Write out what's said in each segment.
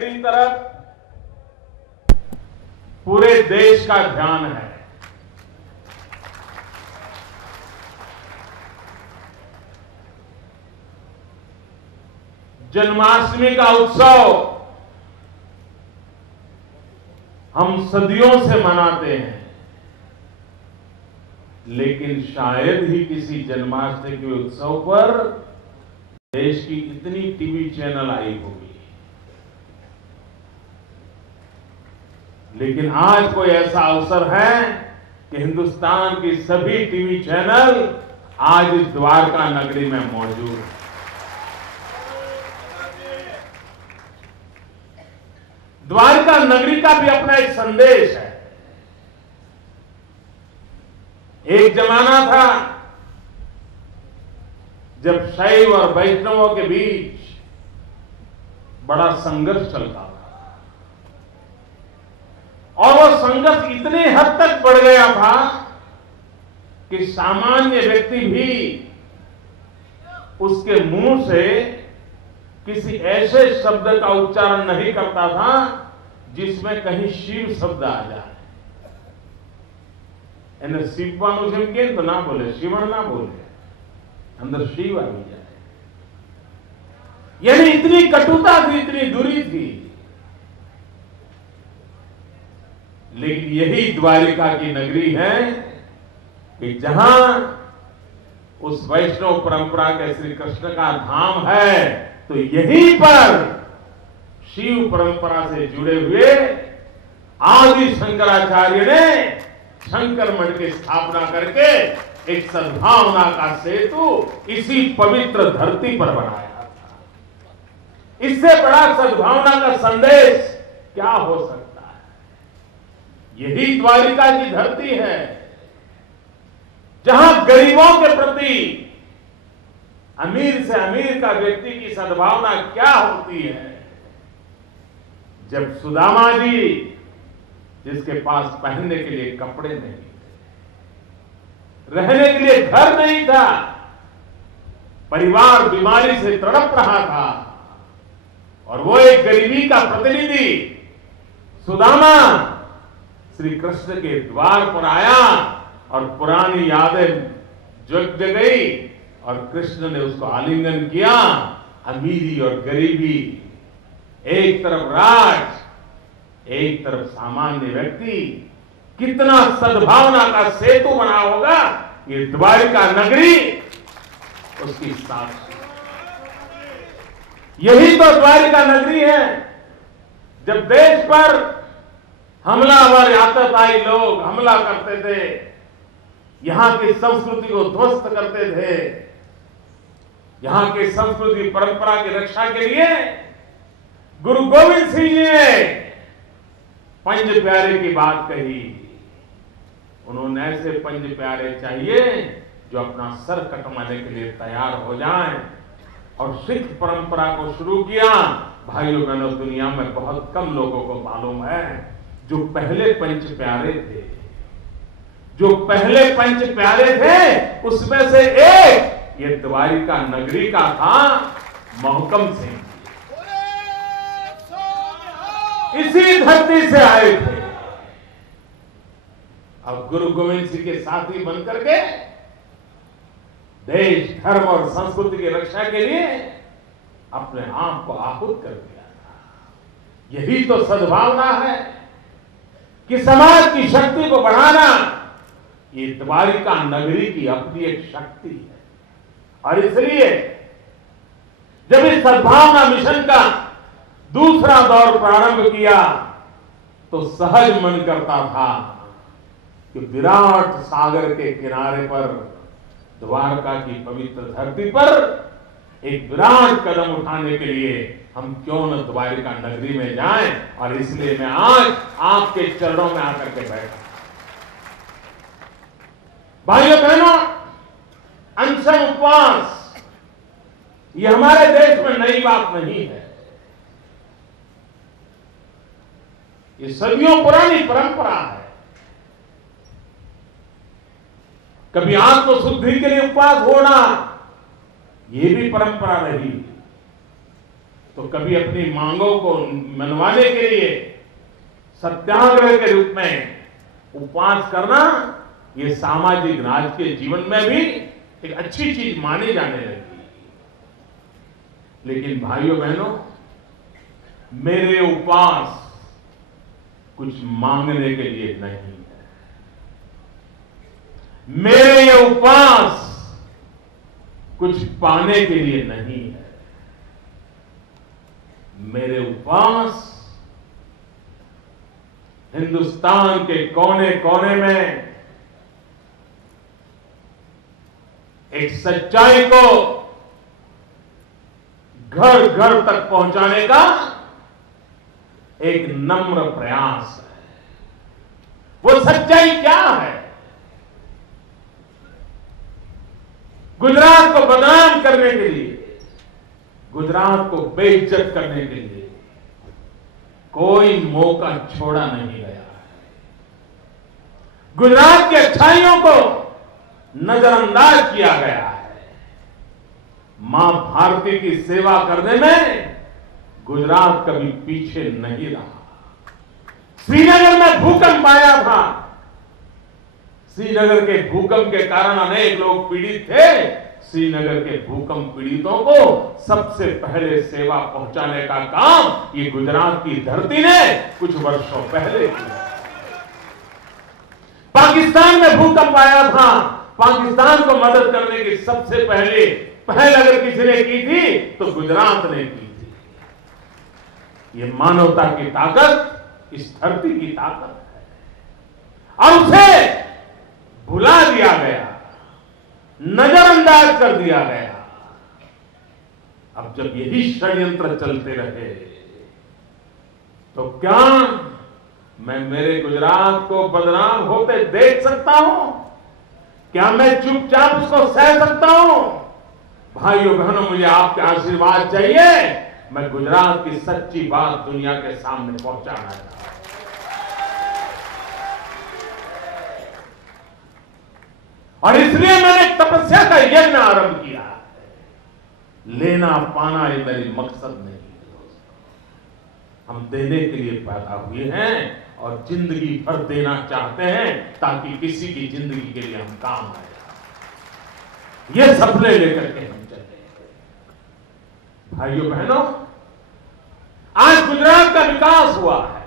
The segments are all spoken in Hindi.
नगरी तरफ पूरे देश का ध्यान है। जन्माष्टमी का उत्सव हम सदियों से मनाते हैं, लेकिन शायद ही किसी जन्माष्टमी के उत्सव पर देश की इतनी टीवी चैनल आई होगी। लेकिन आज कोई ऐसा अवसर है कि हिंदुस्तान की सभी टीवी चैनल आज इस द्वारका नगरी में मौजूद है। द्वारका नगरी का भी अपना एक संदेश है। एक जमाना था जब शैव और वैष्णवों के बीच बड़ा संघर्ष चलता था, और वो संघर्ष इतने हद तक बढ़ गया था कि सामान्य व्यक्ति भी उसके मुंह से किसी ऐसे शब्द का उच्चारण नहीं करता था जिसमें कहीं शिव शब्द आ जाए। शिव मुझे के तो ना बोले, शिवण ना बोले, अंदर शिव आ जाए। यानी इतनी कटुता थी, इतनी दूरी थी। लेकिन यही द्वारिका की नगरी है कि जहां उस वैष्णव परंपरा के श्री कृष्ण का धाम है, तो यहीं पर शिव परंपरा से जुड़े हुए आदि शंकराचार्य ने शंकर मठ की स्थापना करके एक सद्भावना का सेतु इसी पवित्र धरती पर बनाया था। इससे बड़ा सद्भावना का संदेश क्या हो सकता है। यही द्वारिका की धरती है जहां गरीबों के प्रति अमीर से अमीर का व्यक्ति की सद्भावना क्या होती है। जब सुदामा जी, जिसके पास पहनने के लिए कपड़े नहीं थे, रहने के लिए घर नहीं था, परिवार बीमारी से तड़प रहा था, और वो एक गरीबी का प्रतिनिधि सुदामा श्री कृष्ण के द्वार पर आया और पुरानी यादें जग गई, और कृष्ण ने उसको आलिंगन किया। अमीरी और गरीबी, एक तरफ राज, एक तरफ सामान्य व्यक्ति, कितना सद्भावना का सेतु बना होगा ये द्वारिका नगरी, उसकी साक्षी। यही तो द्वारिका नगरी है। जब देश पर हमलावर आतताई लोग हमला करते थे, यहां की संस्कृति को ध्वस्त करते थे, यहां की संस्कृति परंपरा की रक्षा के लिए गुरु गोविंद सिंह जी ने पंज प्यारे की बात कही। उन्होंने ऐसे पंज प्यारे चाहिए जो अपना सर कटवाने के लिए तैयार हो जाएं, और सिख परंपरा को शुरू किया। भाइयों बहनों, दुनिया में बहुत कम लोगों को मालूम है जो पहले पंच प्यारे थे। जो पहले पंच प्यारे थे उसमें से एक ये द्वारिका नगरी का था, मोहकम सिंह। इसी धरती से आए थे। अब गुरु गोविंद सिंह के साथी बनकर के देश, धर्म और संस्कृति की रक्षा के लिए अपने आप को आहूत कर दिया था। यही तो सद्भावना है कि समाज की शक्ति को बढ़ाना। ये द्वारिका नगरी की अपनी एक शक्ति है, और इसलिए जब इस सद्भावना मिशन का दूसरा दौर प्रारंभ किया तो सहज मन करता था कि विराट सागर के किनारे पर, द्वारका की पवित्र धरती पर एक विराट कदम उठाने के लिए हम क्यों न द्वारिका नगरी में जाएं। और इसलिए मैं आज आपके चरणों में आकर के बैठा। भाइयों बहनों, अनशन उपवास ये हमारे देश में नई बात नहीं है। ये सदियों पुरानी परंपरा है। कभी आत्मशुद्धि के लिए उपवास होना, ये भी परंपरा रही। तो कभी अपनी मांगों को मनवाने के लिए सत्याग्रह के रूप में उपवास करना, ये सामाजिक राजकीय जीवन में भी एक अच्छी चीज मानी जाने लगी। लेकिन भाइयों बहनों, मेरे उपवास कुछ मांगने के लिए नहीं है। मेरे ये उपवास कुछ पाने के लिए नहीं है। मेरे उपवास हिंदुस्तान के कोने कोने में एक सच्चाई को घर घर तक पहुंचाने का एक नम्र प्रयास है। वो सच्चाई क्या है? गुजरात को बदनाम करने के लिए, गुजरात को बेइज्जत करने के लिए कोई मौका छोड़ा नहीं गया है। गुजरात की अच्छाइयों को नजरअंदाज किया गया है। मां भारती की सेवा करने में गुजरात कभी पीछे नहीं रहा। श्रीनगर में भूकंप आया था। श्रीनगर के भूकंप के कारण अनेक लोग पीड़ित थे। श्रीनगर के भूकंप पीड़ितों को सबसे पहले सेवा पहुंचाने का काम ये गुजरात की धरती ने कुछ वर्षों पहले किया। पाकिस्तान में भूकंप आया था। पाकिस्तान को मदद करने की सबसे पहल अगर किसी ने की थी तो गुजरात ने की थी। ये मानवता की ताकत इस धरती की ताकत है और उसे भुला दिया गया, नजरअंदाज कर दिया गया। अब जब यही षड्यंत्र चलते रहे तो क्या मैं मेरे गुजरात को बदनाम होते देख सकता हूं? क्या मैं चुपचाप उसको सह सकता हूं? भाइयों बहनों, मुझे आपके आशीर्वाद चाहिए। मैं गुजरात की सच्ची बात दुनिया के सामने पहुंचाना चाहता हूं। और इसलिए मैंने तपस्या का यज्ञ आरंभ किया। लेना पाना ये मेरी मकसद नहीं है दोस्तों। हम देने के लिए पैदा हुए हैं और जिंदगी भर देना चाहते हैं ताकि किसी की जिंदगी के लिए हम काम आए। ये सपने लेकर के हम चले। भाइयों बहनों, आज गुजरात का विकास हुआ है।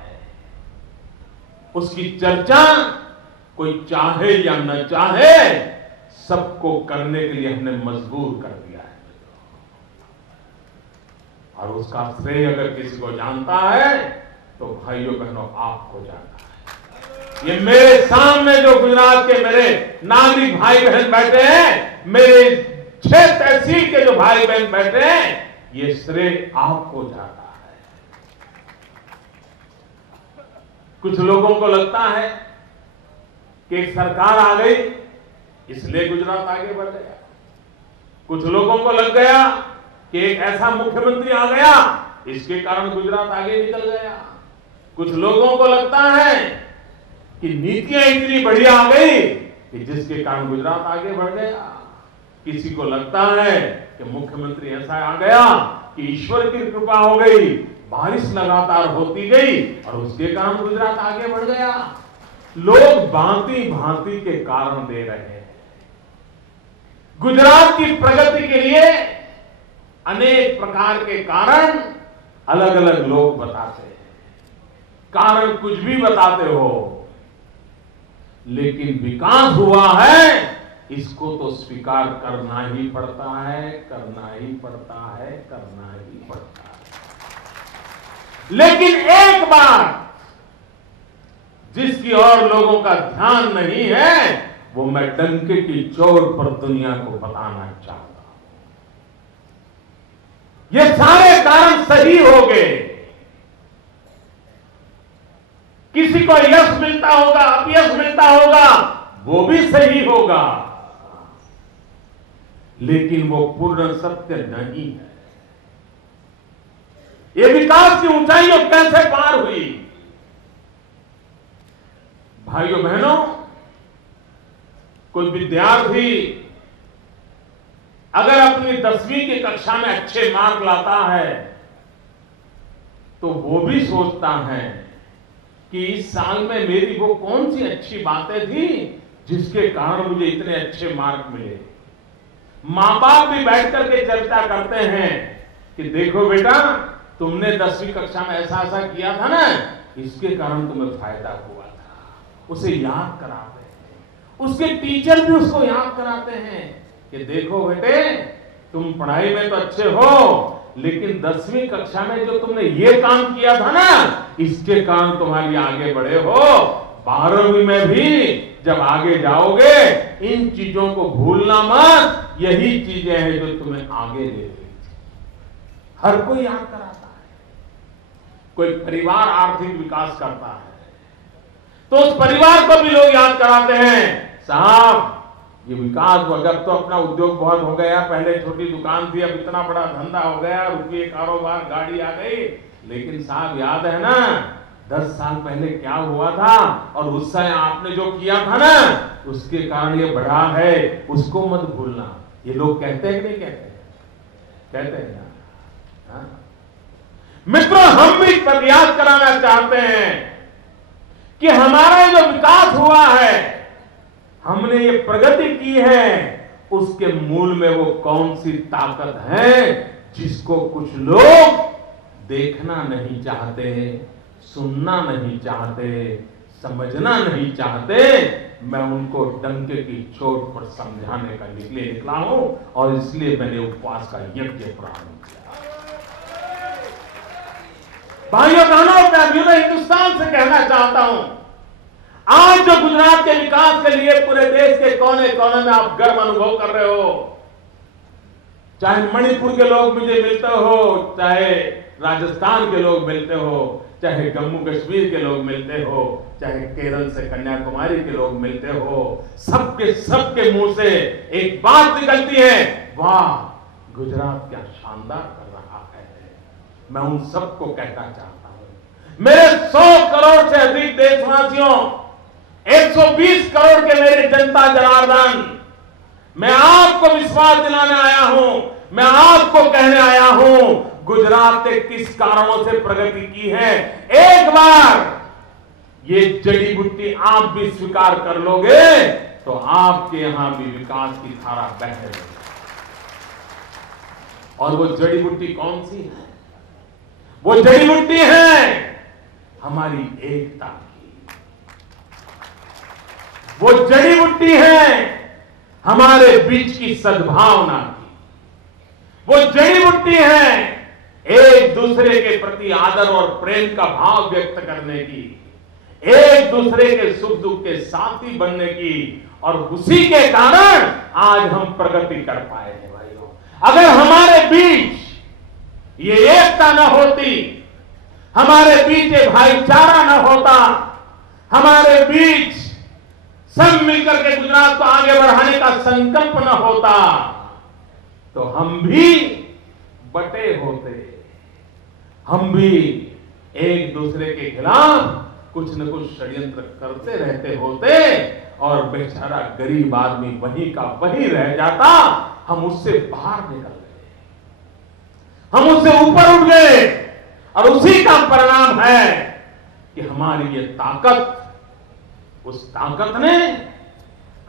उसकी चर्चा कोई चाहे या न चाहे सबको करने के लिए हमने मजबूर कर दिया है। और उसका श्रेय अगर किसी को जानता है तो भाइयों बहनों आपको जानता है। ये मेरे सामने जो गुजरात के मेरे नागरिक भाई बहन बैठे हैं, मेरे 6 तहसील के जो भाई बहन बैठे हैं, ये श्रेय आपको जाता है। कुछ लोगों को लगता है कि एक सरकार आ गई इसलिए गुजरात आगे बढ़ गया। कुछ लोगों को लग गया कि एक ऐसा मुख्यमंत्री आ गया इसके कारण गुजरात आगे निकल गया। कुछ लोगों को लगता है कि नीतियां इतनी बढ़िया आ गई कि जिसके कारण गुजरात आगे बढ़ गया। किसी को लगता है कि मुख्यमंत्री ऐसा आ गया कि ईश्वर की कृपा हो गई, बारिश लगातार होती गई और उसके कारण गुजरात आगे बढ़ गया। लोग भांति भांति के कारण दे रहे हैं। गुजरात की प्रगति के लिए अनेक प्रकार के कारण अलग अलग लोग बताते हैं। कारण कुछ भी बताते हो, लेकिन विकास हुआ है इसको तो स्वीकार करना ही पड़ता है, करना ही पड़ता है, करना ही पड़ता है। लेकिन एक बात जिसकी और लोगों का ध्यान नहीं है, वो मैं डंके की चोट पर दुनिया को बताना चाहता हूं। ये सारे कारण सही हो गए। किसी को यश मिलता होगा, अपयश मिलता होगा, वो भी सही होगा, लेकिन वो पूर्ण सत्य नहीं है। ये विकास की ऊंचाइयों कैसे पार हुई? भाइयों बहनों, कोई विद्यार्थी अगर अपनी 10वीं की कक्षा में अच्छे मार्क लाता है तो वो भी सोचता है कि इस साल में मेरी वो कौन सी अच्छी बातें थी जिसके कारण मुझे इतने अच्छे मार्क मिले। मां बाप भी बैठ करके चर्चा करते हैं कि देखो बेटा, तुमने 10वीं कक्षा में ऐसा ऐसा किया था ना, इसके कारण तुम्हें फायदा हुआ था। उसे याद कराते हैं, उसके टीचर भी उसको याद कराते हैं कि देखो बेटे, तुम पढ़ाई में तो अच्छे हो, लेकिन 10वीं कक्षा में जो तुमने ये काम किया था ना, इसके कारण तुम्हारी आगे बढ़े हो। 12वीं में भी जब आगे जाओगे, इन चीजों को भूलना मत, यही चीजें हैं जो तुम्हें आगे ले गई। हर कोई याद कराता है। कोई परिवार आर्थिक विकास करता है तो उस परिवार को भी लोग याद कराते हैं, साहब ये विकास हो गया, अब तो अपना उद्योग बहुत हो गया, पहले छोटी दुकान थी, अब इतना बड़ा धंधा हो गया, रुपये कारोबार, गाड़ी आ गई, लेकिन साहब याद है ना 10 साल पहले क्या हुआ था, और उस समय आपने जो किया था ना, उसके कारण ये बढ़ा है, उसको मत भूलना। ये लोग कहते हैं कि नहीं कहते? कहते हैं ना। मित्रों, हम भी याद कराना चाहते हैं कि हमारा जो विकास हुआ है, हमने ये प्रगति की है, उसके मूल में वो कौन सी ताकत है जिसको कुछ लोग देखना नहीं चाहते, सुनना नहीं चाहते, समझना नहीं चाहते। मैं उनको डंके की चोट पर समझाने का निकला हूं, और इसलिए मैंने उपवास का यज्ञ प्रारंभ किया। भाइयों बहनों, मैं पूरे हिंदुस्तान से कहना चाहता हूं, आज जो गुजरात के विकास के लिए पूरे देश के कोने कोने में आप गर्व अनुभव कर रहे हो, चाहे मणिपुर के लोग मुझे मिलते हो, चाहे राजस्थान के लोग मिलते हो, चाहे जम्मू कश्मीर के लोग मिलते हो, चाहे केरल से कन्याकुमारी के लोग मिलते हो, सबके मुंह से एक बात निकलती है, वाह गुजरात क्या शानदार कर रहा है। मैं उन सबको कहना चाहता हूं, मेरे 100 करोड़ से अधिक देशवासियों, 120 करोड़ के मेरे जनता जनार्दन, मैं आपको विश्वास दिलाने आया हूं, मैं आपको कहने आया हूं, गुजरात ने किस कारणों से प्रगति की है, एक बार ये जड़ी बूटी आप भी स्वीकार कर लोगे तो आपके यहां भी विकास की धारा बह रही है। और वो जड़ी बूटी कौन सी है? वो जड़ी बूटी है हमारी एकता की, वो जड़ी बूटी है हमारे बीच की सद्भावना की, वो जड़ी बूटी है एक दूसरे के प्रति आदर और प्रेम का भाव व्यक्त करने की, एक दूसरे के सुख दुख के साथी बनने की, और उसी के कारण आज हम प्रगति कर पाए हैं। भाइयों, अगर हमारे बीच ये एकता न होती, हमारे बीच ये भाईचारा न होता, हमारे बीच सब मिलकर के गुजरात को आगे बढ़ाने का संकल्प न होता, तो हम भी बटे होते, हम भी एक दूसरे के खिलाफ कुछ न कुछ षड्यंत्र करते रहते होते, और बेचारा गरीब आदमी वही का वही रह जाता। हम उससे बाहर निकल गए, हम उससे ऊपर उठ गए, और उसी का परिणाम है कि हमारी ये ताकत, उस ताकत ने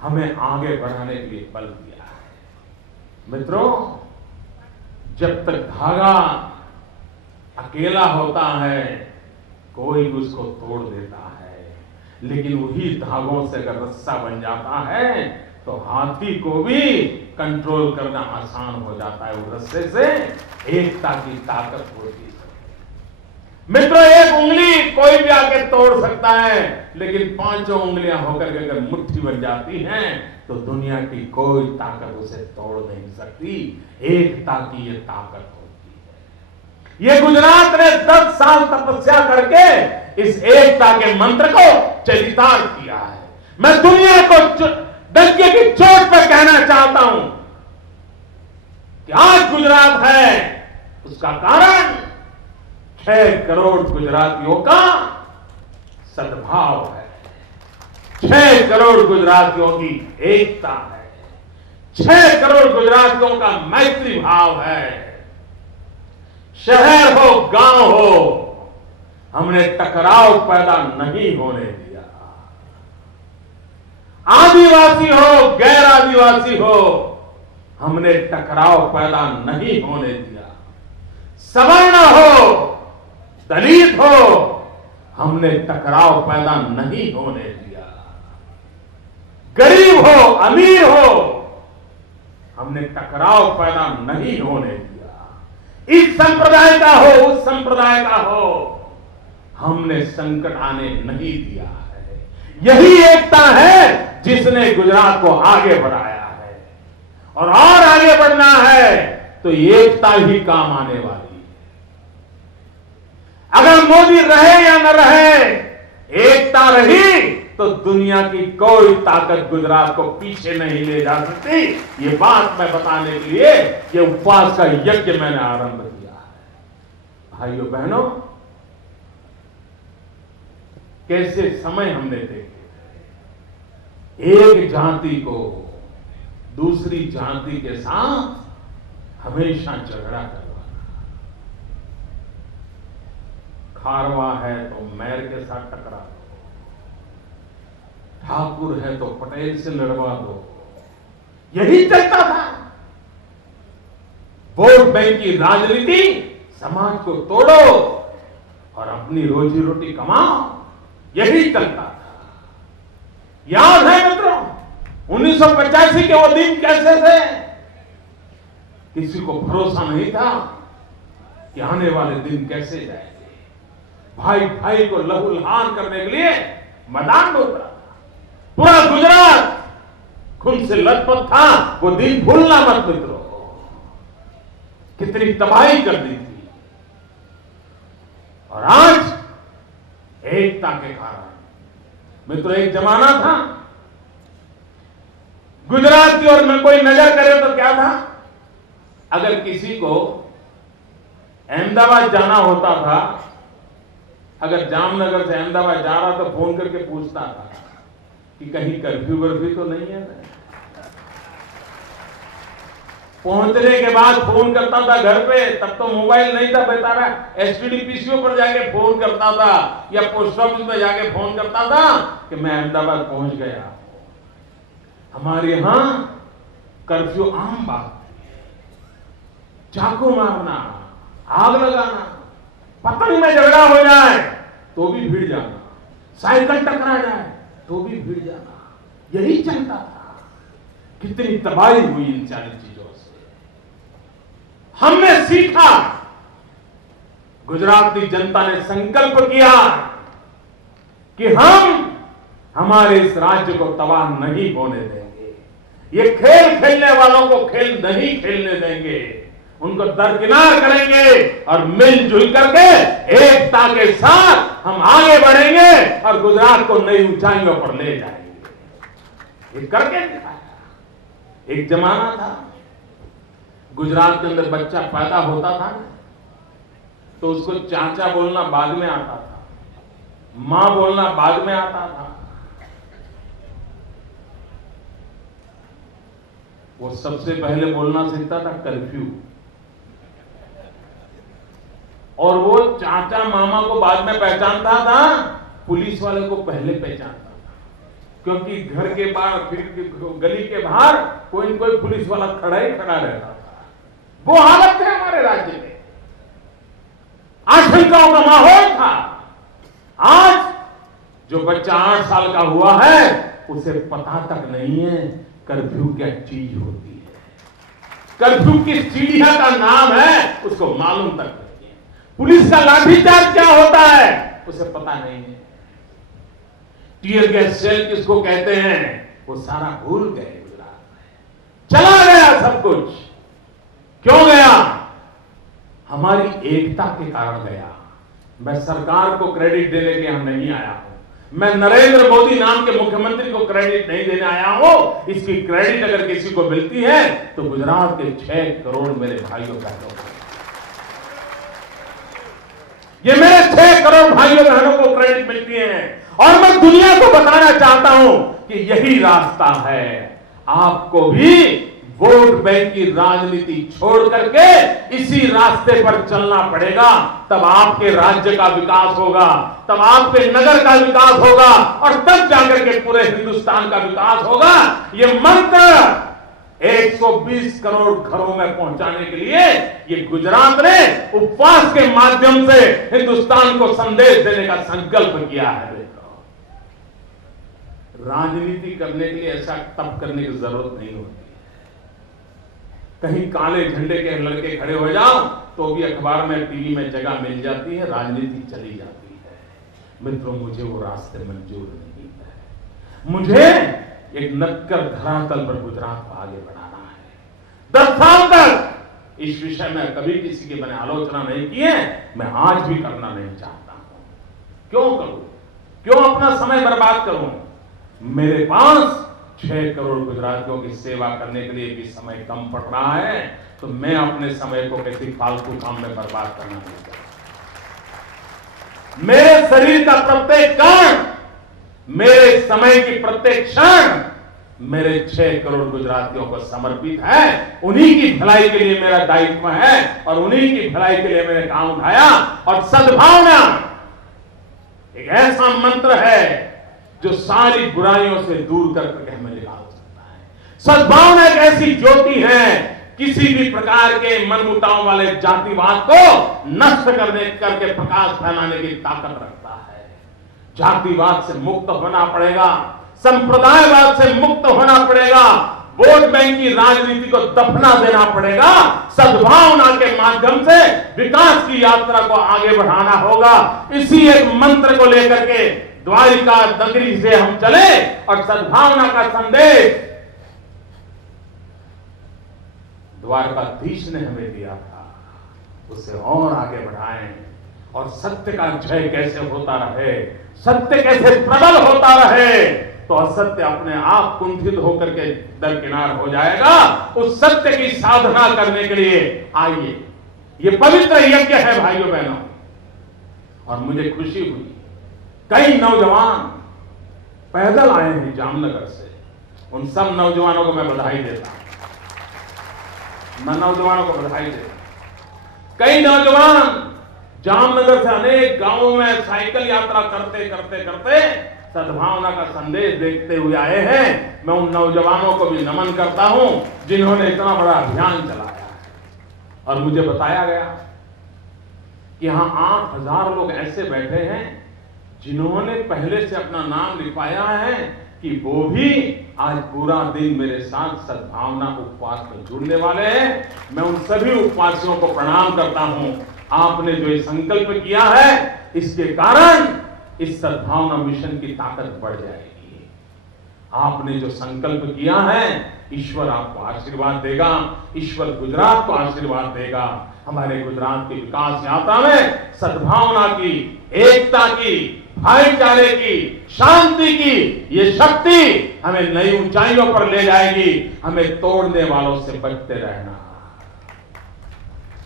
हमें आगे बढ़ाने के लिए बल दिया है। मित्रों, जब तक धागा अकेला होता है कोई भी उसको तोड़ देता है, लेकिन वही धागों से अगर रस्सा बन जाता है तो हाथी को भी कंट्रोल करना आसान हो जाता है। वो रस्से से एकता की ताकत होती है। मित्रों, एक उंगली कोई भी आके तोड़ सकता है, लेकिन 5 उंगलियां होकर के अगर मुट्ठी बन जाती हैं तो दुनिया की कोई ताकत उसे तोड़ नहीं सकती। एकता की ये ताकत होती है। ये गुजरात ने 10 साल तपस्या करके इस एकता के मंत्र को चरितार्थ किया है। मैं दुनिया को डंके की चोट पर कहना चाहता हूं कि आज गुजरात है, उसका कारण 6 करोड़ गुजरातियों का सद्भाव है, 6 करोड़ गुजरातियों की एकता है, 6 करोड़ गुजरातियों का मैत्री भाव है। शहर हो, गांव हो, हमने टकराव पैदा नहीं होने दिया। आदिवासी हो, गैर आदिवासी हो, हमने टकराव पैदा नहीं होने दिया। सवर्ण हो, दलित हो, हमने टकराव पैदा नहीं होने दिया। गरीब हो, अमीर हो, हमने टकराव पैदा नहीं होने दिया। इस संप्रदाय का हो, उस संप्रदाय का हो, हमने संकट आने नहीं दिया है। यही एकता है जिसने गुजरात को आगे बढ़ाया है, और आगे बढ़ना है तो एकता ही काम आने वाली है। अगर मोदी रहे या न रहे, एकता रही तो दुनिया की कोई ताकत गुजरात को पीछे नहीं ले जा सकती। ये बात मैं बताने के लिए ये उपवास का यज्ञ मैंने आरंभ किया है। भाइयों बहनों, कैसे समय हमने देखे, एक जाति को दूसरी जाति के साथ हमेशा झगड़ा करवाना। खारवा है तो मैर के साथ टकरा दो, ठाकुर है तो पटेल से लड़वा दो, यही चलता था। वोट बैंक की राजनीति, समाज को तोड़ो और अपनी रोजी रोटी कमाओ, यही चलता था। याद है मित्रों, 1985 के वो दिन कैसे थे? किसी को भरोसा नहीं था कि आने वाले दिन कैसे जाएंगे। भाई भाई को लहूलुहान करने के लिए मैदान में उतरा था। पूरा गुजरात खून से लथपथ था। वो दिन भूलना मत मित्रों, कितनी तबाही कर दी थी। और आज एकता के कारण मित्रों, एक जमाना था गुजरात की ओर में कोई नजर करे तो क्या था, अगर किसी को अहमदाबाद जाना होता था, अगर जामनगर से अहमदाबाद जा रहा तो फोन करके पूछता था कि कहीं कर्फ्यू वर्फ्यू तो नहीं है। पहुंचने के बाद फोन करता था घर पे, तब तो मोबाइल नहीं था, बेचारा एसटीडी पीसीओ पर जाके फोन करता था या पोस्ट ऑफिस में जाके फोन करता था कि मैं अहमदाबाद पहुंच गया। हमारे यहां कर्फ्यू आम बात थी। चाकू मारना, आग लगाना, पतंग में झगड़ा हो जाए तो भी भिड़ जाना, साइकिल टकरा जाए तो भी भिड़ जाना, यही चलता था। कितनी तबाही हुई इन सारी चीजों से। हमने सीखा, गुजरात की जनता ने संकल्प किया कि हम हमारे इस राज्य को तबाह नहीं होने देंगे। ये खेल खेलने वालों को खेल नहीं खेलने देंगे, उनको दरकिनार करेंगे और मिलजुल करके एकता के साथ हम आगे बढ़ेंगे और गुजरात को नई ऊंचाइयों पर ले जाएंगे। ये करके दिखाया। एक जमाना था गुजरात के अंदर बच्चा पैदा होता था तो उसको चाचा बोलना बाद में आता था, मां बोलना बाद में आता था। वो सबसे पहले बोलना सीखता था कर्फ्यू, और वो चाचा मामा को बाद में पहचानता था, पुलिस वाले को पहले पहचानता था, क्योंकि घर के बाहर फिर गली के बाहर कोई न कोई पुलिस वाला खड़ा ही खड़ा रहता था। वो हालत है हमारे राज्य में, आशंकाओं का माहौल था। आज जो बच्चा 8 साल का हुआ है उसे पता तक नहीं है कर्फ्यू क्या चीज होती है, कर्फ्यू किस चिड़िया का नाम है उसको मालूम तक नहीं है, पुलिस का लाठीचार्ज क्या होता है उसे पता नहीं है, टीयर गैस सेल किसको कहते हैं वो सारा भूल गए। गुजरात में चला गया सब कुछ। क्यों गया? हमारी एकता के कारण गया। मैं सरकार को क्रेडिट देने के लिए यहां नहीं आया हूं, मैं नरेंद्र मोदी नाम के मुख्यमंत्री को क्रेडिट नहीं देने आया हूं। इसकी क्रेडिट अगर किसी को मिलती है तो गुजरात के 6 करोड़ मेरे भाइयों बहनों को, ये मेरे 6 करोड़ भाइयों बहनों को क्रेडिट मिलती है। और मैं दुनिया को बताना चाहता हूं कि यही रास्ता है, आपको भी वोट बैंक की राजनीति छोड़ करके इसी रास्ते पर चलना पड़ेगा। तब आपके राज्य का विकास होगा, तब आपके नगर का विकास होगा और तब जाकर के पूरे हिंदुस्तान का विकास होगा। ये मंत्र 120 करोड़ घरों में पहुंचाने के लिए ये गुजरात ने उपवास के माध्यम से हिंदुस्तान को संदेश देने का संकल्प किया है। देखो, राजनीति करने के लिए ऐसा तप करने की जरूरत नहीं होती। कहीं काले झंडे के लड़के खड़े हो जाओ तो भी अखबार में, टीवी में जगह मिल जाती है, राजनीति चली जाती है। मित्रों, मुझे वो रास्ते मंजूर नहीं है। मुझे एक नक्कर धरातल पर गुजरात को आगे बढ़ाना है। 10 साल तक इस विषय में कभी किसी की मैंने आलोचना नहीं की है, मैं आज भी करना नहीं चाहता हूं। क्यों करूं? क्यों अपना समय बर्बाद करूं? मेरे पास 6 करोड़ गुजरातियों की सेवा करने के लिए भी समय कम पड़ रहा है, तो मैं अपने समय को किसी फालतू काम में बर्बाद करना नहीं चाहता। मेरे शरीर का प्रत्येक कण, मेरे समय की प्रत्येक क्षण मेरे 6 करोड़ गुजरातियों को समर्पित है। उन्हीं की भलाई के लिए मेरा दायित्व है और उन्हीं की भलाई के लिए मैंने काम उठाया। और सद्भावना एक ऐसा मंत्र है जो सारी बुराइयों से दूर करके हमें निकाल सकता है। सद्भावना एक ऐसी ज्योति है, किसी भी प्रकार के मनमुटाव वाले जातिवाद को नष्ट करके प्रकाश फैलाने की ताकत रखता है। जातिवाद से मुक्त होना पड़ेगा, संप्रदायवाद से मुक्त होना पड़ेगा, वोट बैंक की राजनीति को दफना देना पड़ेगा। सद्भावना के माध्यम से विकास की यात्रा को आगे बढ़ाना होगा। इसी एक मंत्र को लेकर के द्वारिका नगरी से हम चले और सद्भावना का संदेश द्वारकाधीश ने हमें दिया था, उसे और आगे बढ़ाएं और सत्य का जय कैसे होता रहे, सत्य कैसे प्रबल होता रहे, तो असत्य अपने आप कुंठित होकर के दरकिनार हो जाएगा। उस सत्य की साधना करने के लिए आइए, ये पवित्र यज्ञ है भाइयों बहनों। और मुझे खुशी हुई, कई नौजवान पैदल आए हैं जामनगर से। उन सब नौजवानों को मैं बधाई देता हूं, मैं नौजवानों को बधाई देता हूं। कई नौजवान जामनगर से अनेक गांवों में साइकिल यात्रा करते करते करते सद्भावना का संदेश देखते हुए आए हैं। मैं उन नौजवानों को भी नमन करता हूं जिन्होंने इतना बड़ा अभियान चलाया है। और मुझे बताया गया कि यहां 8000 लोग ऐसे बैठे हैं जिन्होंने पहले से अपना नाम लिखवाया है कि वो भी आज पूरा दिन मेरे साथ सद्भावना उपवास में जुड़ने वाले हैं। मैं उन सभी उपवासियों को प्रणाम करता हूं। आपने जो ये संकल्प किया है, इसके कारण इस सद्भावना मिशन की ताकत बढ़ जाएगी। आपने जो संकल्प किया है, ईश्वर आपको आशीर्वाद देगा, ईश्वर गुजरात को आशीर्वाद देगा। हमारे गुजरात की विकास यात्रा में सद्भावना की, एकता की, भाईचारे की, शांति की ये शक्ति हमें नई ऊंचाइयों पर ले जाएगी। हमें तोड़ने वालों से बचते रहना,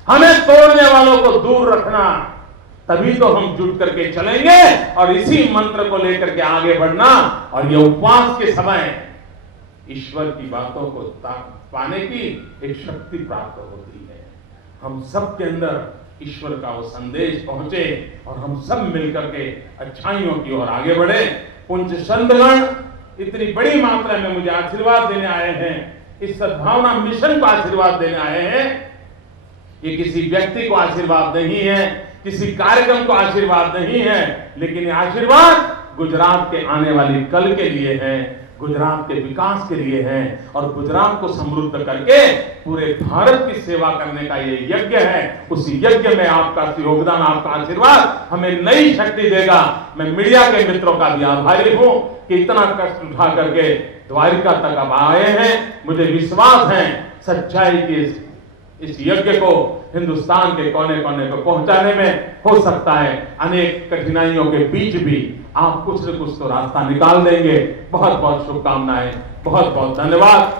हमें तोड़ने वालों को दूर रखना, तभी तो हम जुट करके चलेंगे और इसी मंत्र को लेकर के आगे बढ़ना। और ये उपवास के समय ईश्वर की बातों को पाने की एक शक्ति प्राप्त होती है। हम सब के अंदर ईश्वर का वो संदेश पहुंचे और हम सब मिलकर के अच्छाइयों की ओर आगे बढ़े। पुंज संतगण इतनी बड़ी मात्रा में मुझे आशीर्वाद देने आए हैं, इस सद्भावना मिशन को आशीर्वाद देने आए हैं। ये किसी व्यक्ति को आशीर्वाद नहीं है, किसी कार्यक्रम को आशीर्वाद नहीं है, लेकिन ये आशीर्वाद गुजरात के आने वाली कल के लिए है, गुजरात के विकास के लिए है और गुजरात को समृद्ध करके पूरे भारत की सेवा करने का ये यज्ञ है। उस यज्ञ में आपका योगदान, आपका आशीर्वाद हमें नई शक्ति देगा। मैं मीडिया के मित्रों का भी आभारी हूं कि इतना कष्ट उठा करके द्वारिका तक अब आए हैं। मुझे विश्वास है सच्चाई की इस यज्ञ को हिंदुस्तान के कोने कोने को पहुंचाने में हो सकता है अनेक कठिनाइयों के बीच भी आप कुछ न कुछ तो रास्ता निकाल देंगे। बहुत बहुत शुभकामनाएं, बहुत बहुत धन्यवाद।